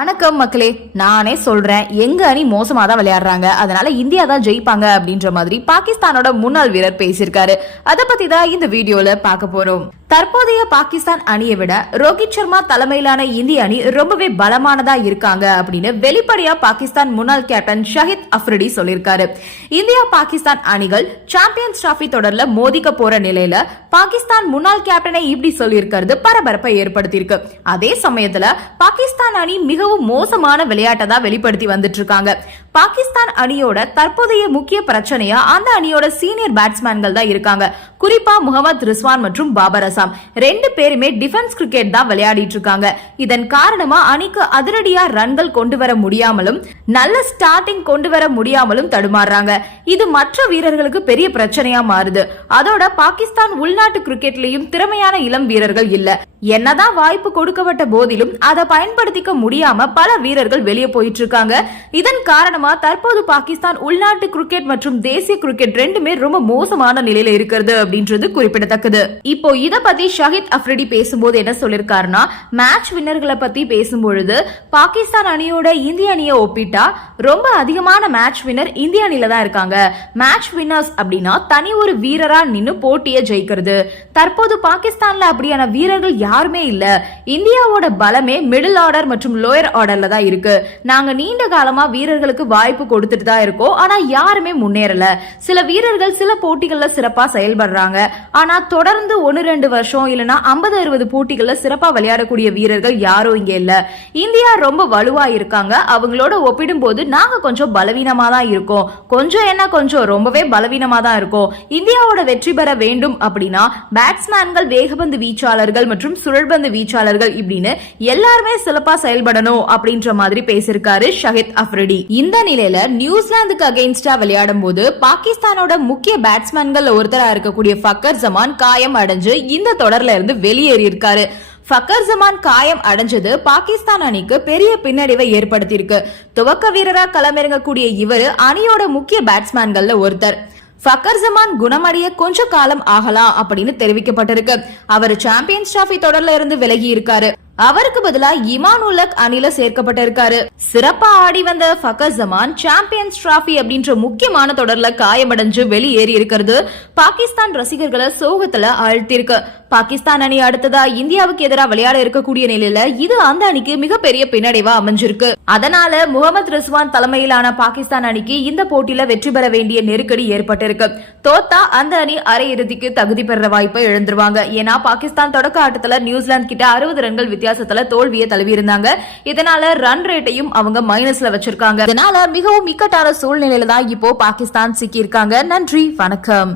வணக்கம் மக்களே நானே சொல்றேன் எங்க அணி மோசமா தான் விளையாடுறாங்க. அதனால இந்தியா தான் ஜெயிப்பாங்க அப்படின்ற மாதிரி பாகிஸ்தானோட முன்னாள் வீரர் பேசியிருக்காரு. அதை பத்தி தான் இந்த வீடியோல பார்க்க போறோம். தற்போதைய பாகிஸ்தான் அணியை விட ரோஹித் சர்மா தலைமையிலான இந்திய அணி ரொம்பவே பலமானதா இருக்காங்க அப்படின்னு வெளிப்படையா பாகிஸ்தான் முன்னாள் கேப்டன் ஷஹித் அஃப்ரிடி சொல்லியிருக்காரு. இந்தியா பாகிஸ்தான் அணிகள் சாம்பியன்ஸ் டிராபி தொடர்ல மோதிக்க போற நிலையில பாகிஸ்தான் முன்னாள் கேப்டனை இப்படி சொல்லியிருக்கிறது பரபரப்பை ஏற்படுத்தியிருக்கு. அதே சமயத்துல பாகிஸ்தான் அணி மிகவும் மோசமான விளையாட்டை தான் வெளிப்படுத்தி வந்துட்டு இருக்காங்க பாகிஸ்தான் அணியோட தற்போதைய முக்கிய பிரச்சனையா அந்த அணியோட சீனியர் பேட்ஸ்மேன்கள் தான் இருக்காங்க. குறிப்பா முகமது ரிஸ்வான் மற்றும் பாபர் அசாம். ரெண்டு பேருமே டிஃபென்ஸ் கிரிக்கெட் தான் விளையாடிட்டு இருக்காங்க. இதன் காரணமா அணிக்கு அதிரடியா ரன்கள் கொண்டு வர முடியாமலும் நல்ல ஸ்டார்டிங் கொண்டு வர முடியாமலும் தடுமாறுறாங்க. இது மற்ற வீரர்களுக்கு பெரிய பிரச்சனையா மாறுது. அதோட பாகிஸ்தான் உள்நாட்டு கிரிக்கெட்லயும் திறமையான இளம் வீரர்கள் இல்ல. என்னதான் வாய்ப்பு கொடுக்கப்பட்ட போதிலும் அதை பயன்படுத்திக்க முடியாம பல வீரர்கள் வெளியே போயிட்டு இருக்காங்க. இதன் காரணமா தற்போது பாகிஸ்தான் உள்நாட்டு கிரிக்கெட் மற்றும் தேசிய கிரிக்கெட் ரெண்டுமே ரொம்ப மோசமான நிலையில இருக்கிறது அப்படின்றது குறிப்பிடத்தக்கது. இப்போ இத பத்தி ஷஹித் அஃப்ரிடி பேசும்போது என்ன சொல்லிருக்காருன்னா மேட்ச் வின்னர்களை பத்தி பேசும்பொழுது பாகிஸ்தான் அணியோட இந்திய அணியை ஒப்பிட்டா ரொம்ப அதிகமான மேட்ச் வின்னர் இந்திய அணியில தான் இருக்காங்க. மேட்ச் வின்னர்ஸ் அப்படின்னா தனி ஒரு வீரரா நின்னு போட்டியை ஜெயிக்கிறது. தற்போது பாகிஸ்தான்ல அப்படியான வீரர்கள் யாருமே இல்ல. இந்தியாவோட பலமே மிடில் ஆர்டர் மற்றும் லோயர் ஆர்டர்ல தான் இருக்கு. நாங்க நீண்ட காலமா வீரர்களுக்கு வாய்ப்பு கொடுத்துட்டு தான் இருக்கோம். ஆனா யாருமே முன்னேறல. சில வீரர்கள் சில போட்டிகள்ல சிறப்பா செயல்படுறாங்க. ஆனா தொடர்ந்து ஒன்னு ரெண்டு வருஷம் இல்லனா ஐம்பது அறுபது போட்டிகள்ல சிறப்பா விளையாடக்கூடிய வீரர்கள் யாரும் இங்க இல்ல. இந்தியா ரொம்ப வலுவா இருக்காங்க. அவங்களோட ஒப்பிடும்போது நாங்க கொஞ்சம் பலவீனமா தான் இருக்கோம். கொஞ்சம் என்ன கொஞ்சம் ரொம்பவே பலவீனமா தான் இருக்கும். இந்தியாவோட வெற்றி பெற வேண்டும் அப்படின்னா பேட்ஸ்மேன்கள் வேகபந்து வீச்சாளர்கள் மற்றும் சுழல்பந்து வீச்சாளர்கள் இப்படின்னு எல்லாருமே சிறப்பா செயல்படணும் அப்படின்ற மாதிரி பேசியிருக்காரு ஷஹித் அஃப்ரிடி. இந்த நிலையில நியூசிலாந்துக்கு அகைன்ஸ்டா விளையாடும் போது பாகிஸ்தானோட முக்கிய பேட்ஸ்மேன்கள் ஒருத்தரா இருக்கக்கூடிய ஃபக்கர் ஜமான் காயம் அடைஞ்சு இந்த தொடர்ல இருந்து வெளியேறி இருக்காரு ஃபக்கர் ஜமான் காயம் அடைஞ்சது பாகிஸ்தான் அணிக்கு பெரிய பின்னடைவை ஏற்படுத்தியிருக்கு. துவக்க வீரரா களமிறங்கக்கூடிய இவரு அணியோட முக்கிய பேட்ஸ்மேன்கள்ல ஒருத்தர். ஃபக்கர் ஜமான் குணமடைய கொஞ்ச காலம் ஆகலாம் அப்படின்னு தெரிவிக்கப்பட்டிருக்கு. அவர் சாம்பியன்ஸ் டிராபி தொடர்ல இருந்து விலகி இருக்காரு அவருக்கு பதிலா இமான் உலக் அணில சேர்க்கப்பட்டிருக்காரு. சிறப்பா ஆடி வந்த ஃபக்கர் ஜமான் சாம்பியன்ஸ் டிராபி அப்படின்ற முக்கியமான தொடர்ல காயமடைஞ்சு வெளியேறி இருக்கிறது. பாகிஸ்தான் ரசிகர்களை சோகத்துல ஆழ்த்திருக்கு பாகிஸ்தான் அணி அடுத்ததா இந்தியாவுக்கு எதிராக விளையாட இருக்கக்கூடிய நிலையில இது அந்த அணிக்கு மிகப்பெரிய பின்னடைவா அமைஞ்சிருக்கு. அதனால முகமது ரிஸ்வான் தலைமையிலான பாகிஸ்தான் அணிக்கு இந்த போட்டியில வெற்றி பெற வேண்டிய நெருக்கடி ஏற்பட்டிருக்கு. தோத்தா அந்த அணி அரையிறுதிக்கு தகுதி பெற வாய்ப்பை இழந்துருவாங்க. ஏன்னா பாகிஸ்தான் தொடக்க ஆட்டத்துல நியூசிலாந்து கிட்ட அறுபது ரன்கள் வித்தியாசத்துல தோல்வியை தழுவியிருந்தாங்க. இதனால ரன் ரேட்டையும் அவங்க மைனஸ்ல வச்சிருக்காங்க. இதனால மிகவும் இக்கட்டான சூழ்நிலையில தான் இப்போ பாகிஸ்தான் சிக்கி இருக்காங்க நன்றி வணக்கம்.